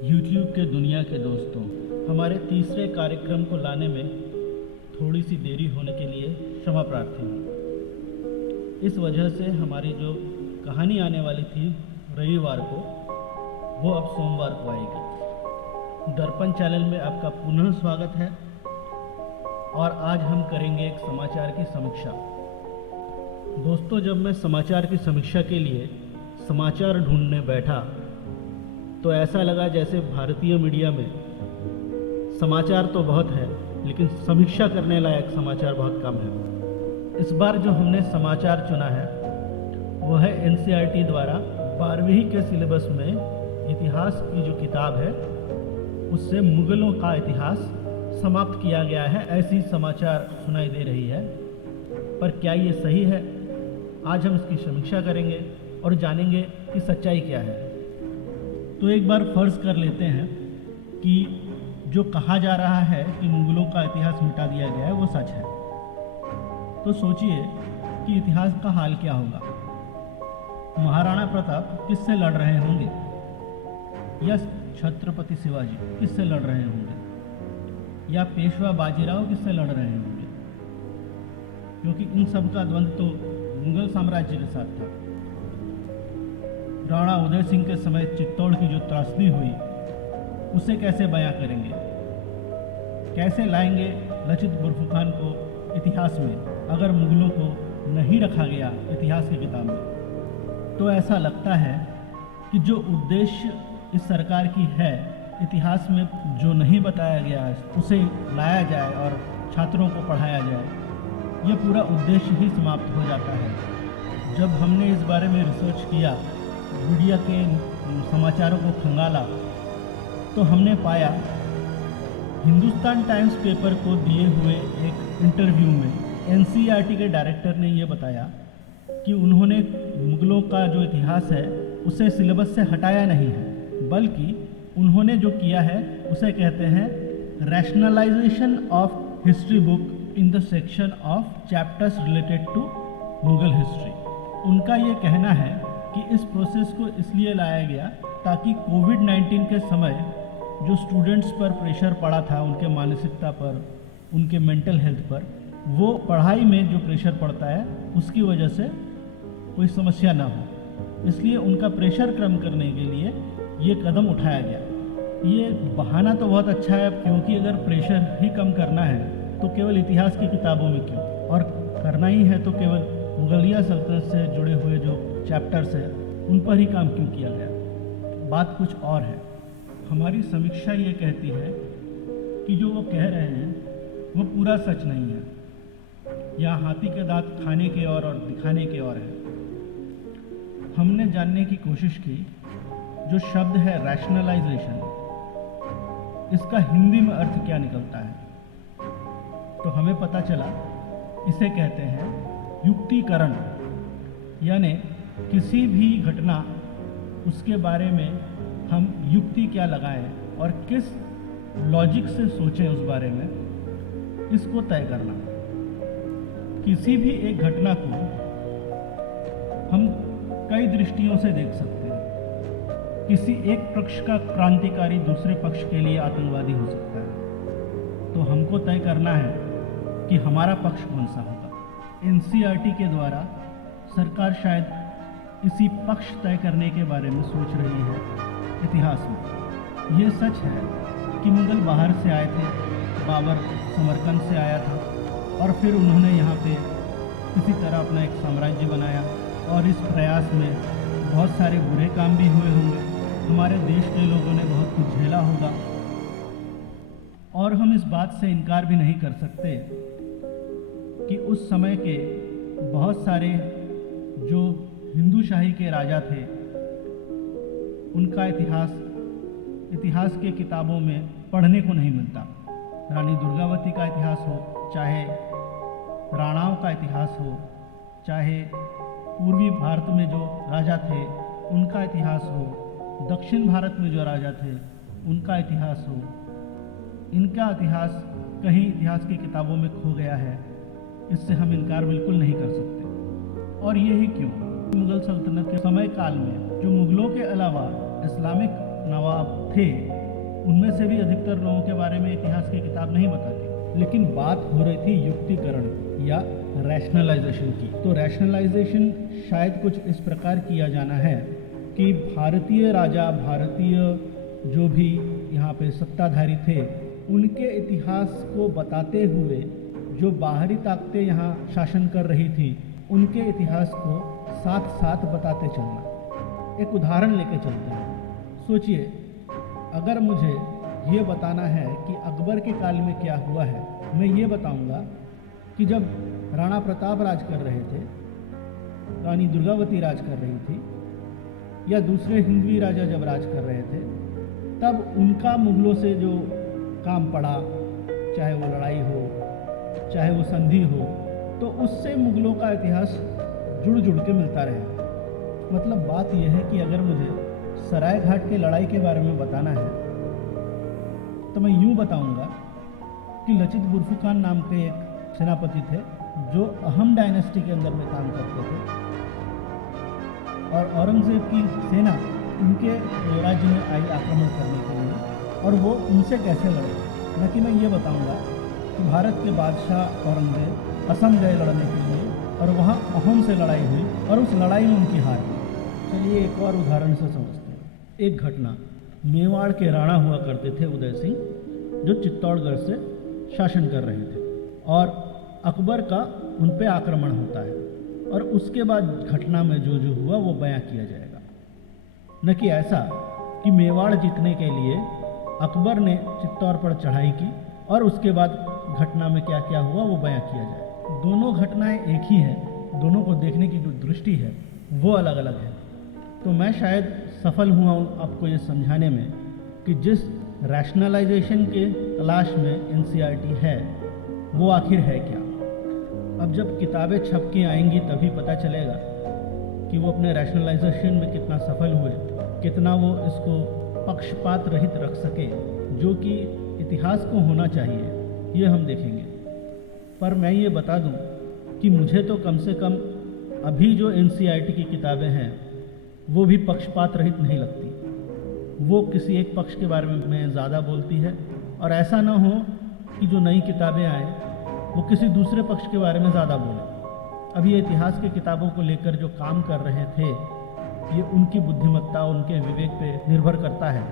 YouTube के दुनिया के दोस्तों, हमारे तीसरे कार्यक्रम को लाने में थोड़ी सी देरी होने के लिए क्षमा प्रार्थी हूँ। इस वजह से हमारी जो कहानी आने वाली थी रविवार को, वो अब सोमवार को आएगी। दर्पण चैनल में आपका पुनः स्वागत है और आज हम करेंगे एक समाचार की समीक्षा। दोस्तों, जब मैं समाचार की समीक्षा के लिए समाचार ढूंढने बैठा तो ऐसा लगा जैसे भारतीय मीडिया में समाचार तो बहुत है लेकिन समीक्षा करने लायक समाचार बहुत कम है। इस बार जो हमने समाचार चुना है वो है NCERT द्वारा 12वीं के सिलेबस में इतिहास की जो किताब है उससे मुगलों का इतिहास समाप्त किया गया है, ऐसी समाचार सुनाई दे रही है। पर क्या ये सही है? आज हम इसकी समीक्षा करेंगे और जानेंगे कि सच्चाई क्या है। तो एक बार फर्ज कर लेते हैं कि जो कहा जा रहा है कि मुगलों का इतिहास मिटा दिया गया है वो सच है। तो सोचिए कि इतिहास का हाल क्या होगा। महाराणा प्रताप किससे लड़ रहे होंगे या छत्रपति शिवाजी किससे लड़ रहे होंगे या पेशवा बाजीराव किससे लड़ रहे होंगे, क्योंकि इन सब का द्वंद्व तो मुगल साम्राज्य के साथ था। राणा उदय सिंह के समय चित्तौड़ की जो त्रासदी हुई उसे कैसे बयां करेंगे, कैसे लाएंगे लचित बोरफुकन को इतिहास में अगर मुगलों को नहीं रखा गया इतिहास की किताब में। तो ऐसा लगता है कि जो उद्देश्य इस सरकार की है इतिहास में जो नहीं बताया गया है उसे लाया जाए और छात्रों को पढ़ाया जाए, यह पूरा उद्देश्य ही समाप्त हो जाता है। जब हमने इस बारे में रिसर्च किया, मीडिया के समाचारों को खंगाला, तो हमने पाया हिंदुस्तान टाइम्स पेपर को दिए हुए एक इंटरव्यू में NCERT के डायरेक्टर ने ये बताया कि उन्होंने मुगलों का जो इतिहास है उसे सिलेबस से हटाया नहीं है, बल्कि उन्होंने जो किया है उसे कहते हैं rationalisation of history book in the section of chapters related to Mughal history. उनका ये कहना है कि इस प्रोसेस को इसलिए लाया गया ताकि कोविड-19 के समय जो स्टूडेंट्स पर प्रेशर पड़ा था, उनके मानसिकता पर, उनके मेंटल हेल्थ पर, वो पढ़ाई में जो प्रेशर पड़ता है उसकी वजह से कोई समस्या ना हो, इसलिए उनका प्रेशर कम करने के लिए ये कदम उठाया गया। ये बहाना तो बहुत अच्छा है, क्योंकि अगर प्रेशर ही कम करना है तो केवल इतिहास की किताबों में क्यों, और करना ही है तो केवल मुगलिया सल्तनत से जुड़े हुए जो चैप्टर्स हैं उन पर ही काम क्यों किया गया। बात कुछ और है। हमारी समीक्षा ये कहती है कि जो वो कह रहे हैं वो पूरा सच नहीं है, या हाथी के दांत खाने के और दिखाने के और है। हमने जानने की कोशिश की जो शब्द है रैशनलाइजेशन, इसका हिंदी में अर्थ क्या निकलता है। तो हमें पता चला इसे कहते हैं युक्तिकरण, यानी किसी भी घटना उसके बारे में हम युक्ति क्या लगाएं और किस लॉजिक से सोचें उस बारे में, इसको तय करना। किसी भी एक घटना को हम कई दृष्टियों से देख सकते हैं। किसी एक पक्ष का क्रांतिकारी दूसरे पक्ष के लिए आतंकवादी हो सकता है, तो हमको तय करना है कि हमारा पक्ष कौन सा होगा। NCERT के द्वारा सरकार शायद इसी पक्ष तय करने के बारे में सोच रही है इतिहास में। ये सच है कि मुगल बाहर से आए थे, बाबर समरकंद से आया था और फिर उन्होंने यहाँ पे किसी तरह अपना एक साम्राज्य बनाया, और इस प्रयास में बहुत सारे बुरे काम भी हुए होंगे। हमारे देश के लोगों ने बहुत कुछ झेला होगा, और हम इस बात से इनकार भी नहीं कर सकते कि उस समय के बहुत सारे जो हिंदूशाही के राजा थे उनका इतिहास के किताबों में पढ़ने को नहीं मिलता। रानी दुर्गावती का इतिहास हो, चाहे राणाओं का इतिहास हो, चाहे पूर्वी भारत में जो राजा थे उनका इतिहास हो, दक्षिण भारत में जो राजा थे उनका इतिहास हो, इनका इतिहास कहीं इतिहास की किताबों में खो गया है। इससे हम इनकार बिल्कुल नहीं कर सकते। और ये ही क्यों? मुगल सल्तनत के समय काल में जो मुगलों के अलावा इस्लामिक नवाब थे उनमें से भी अधिकतर लोगों के बारे में इतिहास की किताब नहीं बताती। लेकिन बात हो रही थी युक्तिकरण या रैशनलाइजेशन की। तो रैशनलाइजेशन शायद कुछ इस प्रकार किया जाना है कि भारतीय राजा, भारतीय जो भी यहाँ पे सत्ताधारी थे, उनके इतिहास को बताते हुए जो बाहरी ताकतें यहाँ शासन कर रही थी उनके इतिहास को साथ साथ बताते चलना। एक उदाहरण लेके चलते हैं। सोचिए, अगर मुझे ये बताना है कि अकबर के काल में क्या हुआ है, मैं ये बताऊंगा कि जब राणा प्रताप राज कर रहे थे, रानी दुर्गावती राज कर रही थी, या दूसरे हिंदवी राजा जब राज कर रहे थे, तब उनका मुगलों से जो काम पड़ा, चाहे वो लड़ाई हो, चाहे वो संधि हो, तो उससे मुगलों का इतिहास जुड़ जुड़ के मिलता रहे। मतलब बात यह है कि अगर मुझे सराय घाट के लड़ाई के बारे में बताना है तो मैं यूं बताऊंगा कि लचित बुरफुखान नाम के एक सेनापति थे जो अहम डायनेस्टी के अंदर में काम करते थे, और औरंगजेब की सेना उनके राज्य में आई आक्रमण करने के लिए, और वो उनसे कैसे लड़े। न कि मैं ये बताऊंगा कि भारत के बादशाह औरंगजेब असम गए लड़ने के लिए और वहाँ अहोम से लड़ाई हुई और उस लड़ाई में उनकी हार हुई। चलिए एक और उदाहरण से समझते हैं। एक घटना, मेवाड़ के राणा हुआ करते थे उदय सिंह, जो चित्तौड़गढ़ से शासन कर रहे थे, और अकबर का उन पे आक्रमण होता है, और उसके बाद घटना में जो जो हुआ वो बयां किया जाएगा। न कि ऐसा कि मेवाड़ जीतने के लिए अकबर ने चित्तौड़ पर चढ़ाई की और उसके बाद घटना में क्या क्या हुआ वो बयां किया जाए। दोनों घटनाएं एक ही हैं, दोनों को देखने की जो दृष्टि है वो अलग अलग है। तो मैं शायद सफल हुआ हूँ आपको ये समझाने में कि जिस रैशनलाइजेशन के तलाश में एनसीईआरटी है वो आखिर है क्या। अब जब किताबें छप के आएंगी तभी पता चलेगा कि वो अपने रैशनलाइजेशन में कितना सफल हुए, कितना वो इसको पक्षपात रहित रख सके, जो कि इतिहास को होना चाहिए, ये हम देखेंगे। पर मैं ये बता दूं कि मुझे तो कम से कम अभी जो एनसीईआरटी की किताबें हैं वो भी पक्षपात रहित नहीं लगती। वो किसी एक पक्ष के बारे में ज़्यादा बोलती है, और ऐसा ना हो कि जो नई किताबें आए वो किसी दूसरे पक्ष के बारे में ज़्यादा बोले। अभी इतिहास की किताबों को लेकर जो काम कर रहे थे ये उनकी बुद्धिमत्ता, उनके विवेक पे निर्भर करता है।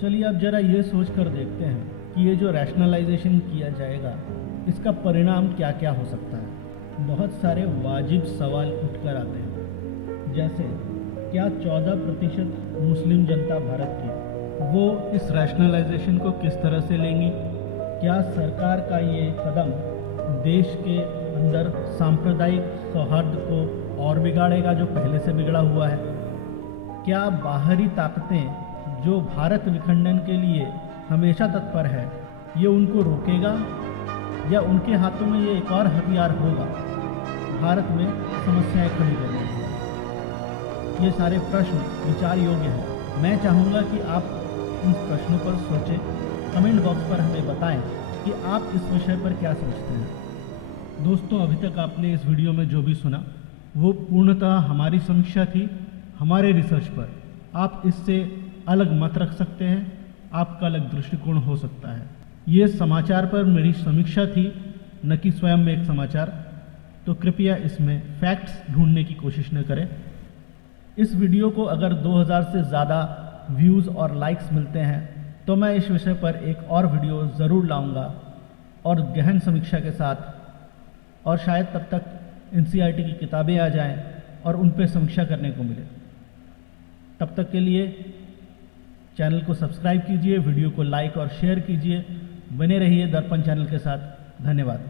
चलिए अब जरा ये सोच कर देखते हैं कि ये जो रैशनलाइजेशन किया जाएगा इसका परिणाम क्या क्या हो सकता है। बहुत सारे वाजिब सवाल उठकर आते हैं, जैसे क्या 14% मुस्लिम जनता भारत की वो इस रैशनलाइजेशन को किस तरह से लेंगी। क्या सरकार का ये कदम देश के अंदर सांप्रदायिक सौहार्द को और बिगाड़ेगा जो पहले से बिगड़ा हुआ है। क्या बाहरी ताकतें जो भारत विखंडन के लिए हमेशा तत्पर है ये उनको रोकेगा, या उनके हाथों में ये एक और हथियार होगा भारत में समस्याएं खड़ी करने के। ये सारे प्रश्न विचार योग्य हैं। मैं चाहूँगा कि आप इन प्रश्नों पर सोचें, कमेंट बॉक्स पर हमें बताएं कि आप इस विषय पर क्या सोचते हैं। दोस्तों, अभी तक आपने इस वीडियो में जो भी सुना वो पूर्णतः हमारी समीक्षा थी, हमारे रिसर्च पर। आप इससे अलग मत रख सकते हैं, आपका अलग दृष्टिकोण हो सकता है। ये समाचार पर मेरी समीक्षा थी, न कि स्वयं में एक समाचार। तो कृपया इसमें फैक्ट्स ढूंढने की कोशिश न करें। इस वीडियो को अगर 2000 से ज़्यादा व्यूज़ और लाइक्स मिलते हैं तो मैं इस विषय पर एक और वीडियो ज़रूर लाऊंगा, और गहन समीक्षा के साथ, और शायद तब तक एनसीईआरटी की किताबें आ जाएं और उन पर समीक्षा करने को मिले। तब तक के लिए चैनल को सब्सक्राइब कीजिए, वीडियो को लाइक और शेयर कीजिए। बने रहिए दर्पण चैनल के साथ। धन्यवाद।